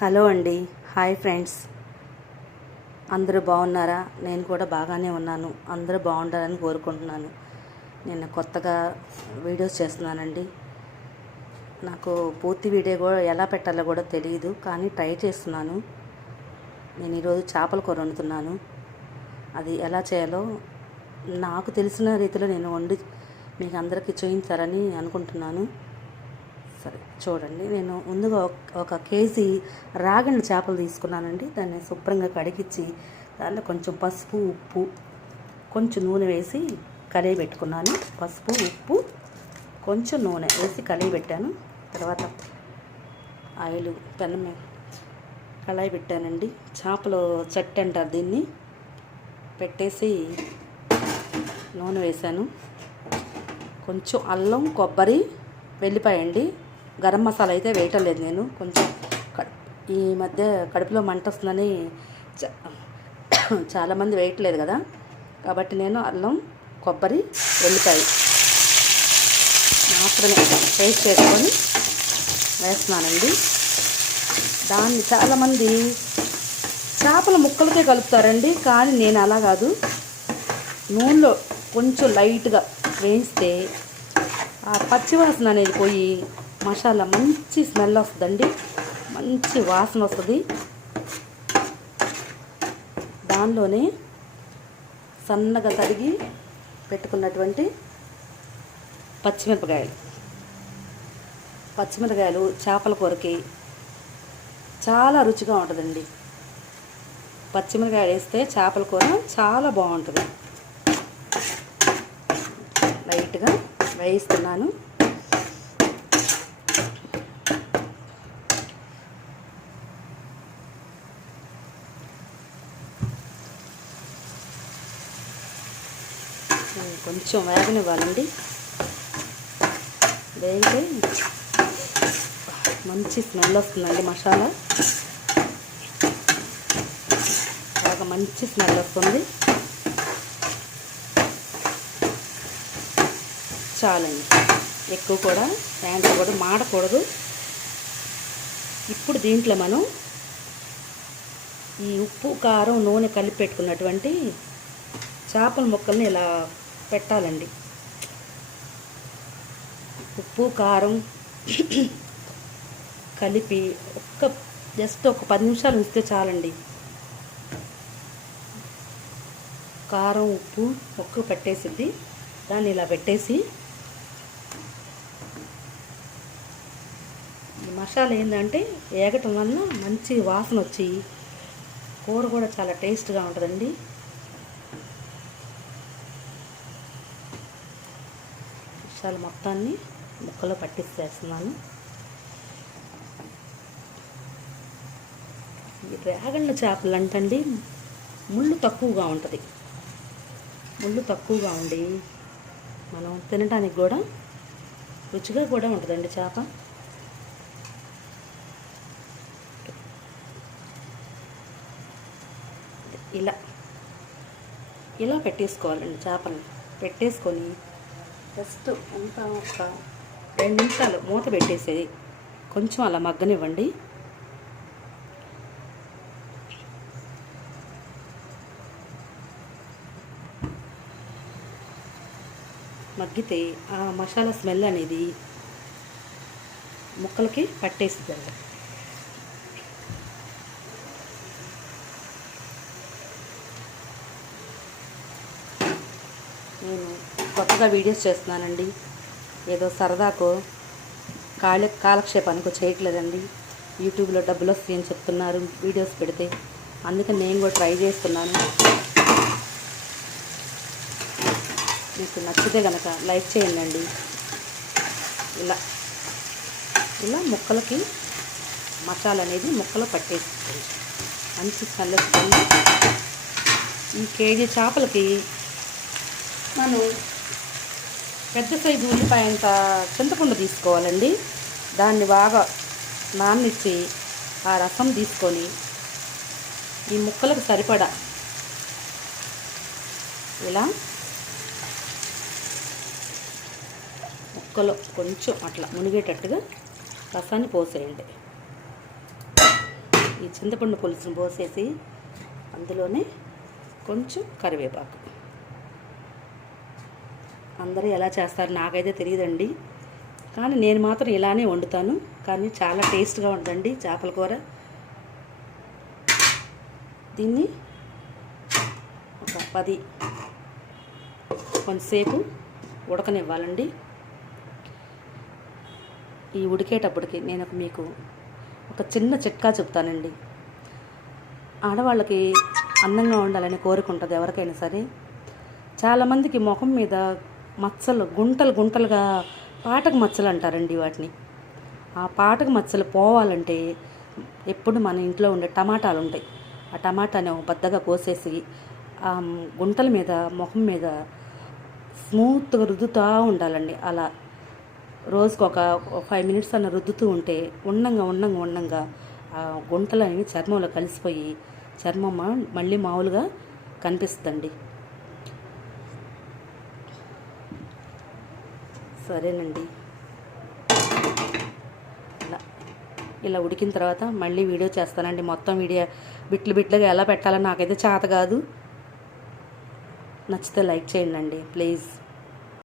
Hello అండి. Hi friends, అందరూ బాగున్నారా? నేను కూడా బాగానే ఉన్నాను. అందరూ బాగుండాలని కోరుకుంటున్నాను. నేను కొత్తగా వీడియోస్ చేస్తున్నానండి. నాకు పూర్తి వీడియో కూడా ఎలా పెట్టాలో కూడా తెలియదు, కానీ ట్రై చేస్తున్నాను. నేను ఈరోజు చేపల కూర వండుతున్నాను. అది ఎలా చేయాలో నాకు తెలిసిన రీతిలో నేను వండి మీకు అందరికీ చూపించాలని అనుకుంటున్నాను. సరే చూడండి, నేను ముందుగా ఒక కేజీ రాగండి చేపలు తీసుకున్నానండి. దాన్ని శుభ్రంగా కడిగించి దాంట్లో కొంచెం పసుపు, ఉప్పు, కొంచెం నూనె వేసి కడిగి పెట్టుకున్నాను. పసుపు, ఉప్పు, కొంచెం నూనె వేసి కడిగి పెట్టాను. తర్వాత ఆయిల్ పెనం కళాయి పెట్టానండి. చేపలు చట్టి అంటారు దీన్ని. పెట్టేసి నూనె వేసాను. కొంచెం అల్లం, కొబ్బరి, వెల్లిపాయ అండి. గరం మసాలా అయితే వేయటం లేదు నేను. కొంచెం ఈ మధ్య కడుపులో మంట వస్తుందని చాలామంది వేయట్లేదు కదా, కాబట్టి నేను అల్లం, కొబ్బరి, వెల్లిపాయ మాత్రమే పేస్ట్ చేసుకొని వేస్తున్నానండి. దాన్ని చాలామంది చేపల ముక్కలకే కలుపుతారండి, కానీ నేను అలా కాదు. నూనెలో కొంచెం లైట్గా వేయిస్తే ఆ పచ్చివాసన అనేది పోయి మసాలా మంచి స్మెల్ వస్తుందండి, మంచి వాసన వస్తుంది. దానిలోనే సన్నగా తరిగి పెట్టుకున్నటువంటి పచ్చిమిరపకాయలు చేపల కూరకి చాలా రుచిగా ఉంటుందండి. పచ్చిమిరపకాయలు వేస్తే చేపల కూర చాలా బాగుంటుంది. లైట్గా వేయిస్తున్నాను. కొంచెం వేగనివ్వాలండి. వేగితే మంచి స్మెల్ వస్తుందండి. మసాలా బాగా మంచి స్మెల్ వస్తుంది. చాలండి, ఎక్కువ కూడా ప్యాంట్ కూడా మాడకూడదు. ఇప్పుడు దీంట్లో మనం ఈ ఉప్పు, కారం, నూనె కలిపి పెట్టుకున్నటువంటి చేపల ముక్కల్ని ఇలా పెట్టాలండి. ఉప్పు, కారం కలిపి జస్ట్ ఒక 10 నిమిషాలు ఉంచితే చాలండి. కారం, ఉప్పు ముక్క పెట్టేసిద్ది. దాన్ని ఇలా పెట్టేసి ఈ మసాలా ఏంటంటే వేగటం వల్ల మంచి వాసన వచ్చి కూర కూడా చాలా టేస్ట్గా ఉంటుందండి. మసాలా మొత్తాన్ని ముక్కలో పట్టిస్తేస్తున్నాను. ఈ రేగండ్ల చేపలు అంటండి ముళ్ళు తక్కువగా ఉంటుంది. ముళ్ళు తక్కువగా ఉండి మనం తినడానికి కూడా రుచిగా కూడా ఉంటుందండి చేప. ఇలా పెట్టేసుకోవాలండి. చేపని పెట్టేసుకొని జస్ట్ అంతా ఒక 2 నిమిషాలు మూత పెట్టేసేది, కొంచెం అలా మగ్గనివ్వండి. మగ్గితే ఆ మసాలా స్మెల్ అనేది ముక్కలకి పట్టేస్తుందండి. నేను కొత్తగా వీడియోస్ చేస్తున్నానండి. ఏదో సరదాకో కాలక్షేపానికో చేయట్లేదండి. యూట్యూబ్లో డబ్బులు వస్తాయని చెప్తున్నారు వీడియోస్ పెడితే, అందుకని నేను కూడా ట్రై చేస్తున్నాను. మీకు నచ్చితే కనుక లైక్ చేయండి. ఇలా ముక్కలకి మసాలా అనేది ముక్కలో పట్టేస్తుంది. మంచి స్మెల్ వస్తుంది. ఈ కేజీ చేపలకి మనం పెద్ద సైజు ఉల్లిపాయ అంత చింతపండు తీసుకోవాలండి. దాన్ని బాగా నాననిచ్చి ఆ రసం తీసుకొని ఈ ముక్కలకు సరిపడా ఇలా ముక్కలో కొంచెం అట్లా మునిగేటట్టుగా రసాన్ని పోసేయండి. ఈ చింతపండు పులుసును పోసేసి అందులోనే కొంచెం కరివేపాకు. అందరూ ఎలా చేస్తారు నాకైతే తెలియదండి, కానీ నేను మాత్రం ఇలానే వండుతాను. కానీ చాలా టేస్ట్గా ఉంటుందండి చేపల కూర. దీన్ని ఒక కొంతసేపు ఉడకనివ్వాలండి. ఈ ఉడికేటప్పటికి నేను మీకు ఒక చిన్న చిట్కా చెప్తానండి. ఆడవాళ్ళకి అందంగా ఉండాలని కోరుకుంటుంది ఎవరికైనా సరే. చాలామందికి ముఖం మీద మచ్చలు గుంటలు గుంటలుగా పాటకు మచ్చలు అంటారండి వాటిని. ఆ పాటకు మచ్చలు పోవాలంటే ఎప్పుడు మన ఇంట్లో ఉండే టమాటాలు ఉంటాయి. ఆ టమాటాని బద్దగా కోసేసి ఆ గుంటల మీద ముఖం మీద స్మూత్గా రుద్దుతూ ఉండాలండి. అలా రోజుకు ఒక 5 మినిట్స్ అన్న రుద్దుతూ ఉంటే ఉండంగా ఆ గుంటలు అనేవి చర్మంలో కలిసిపోయి చర్మం మళ్ళీ మామూలుగా కనిపిస్తుందండి. సరేనండి, ఇలా ఉడికిన తర్వాత మళ్ళీ వీడియో చేస్తానండి. మొత్తం వీడియో బిట్లుగా ఎలా పెట్టాలో నాకైతే చేత కాదు. నచ్చితే లైక్ చేయండి ప్లీజ్.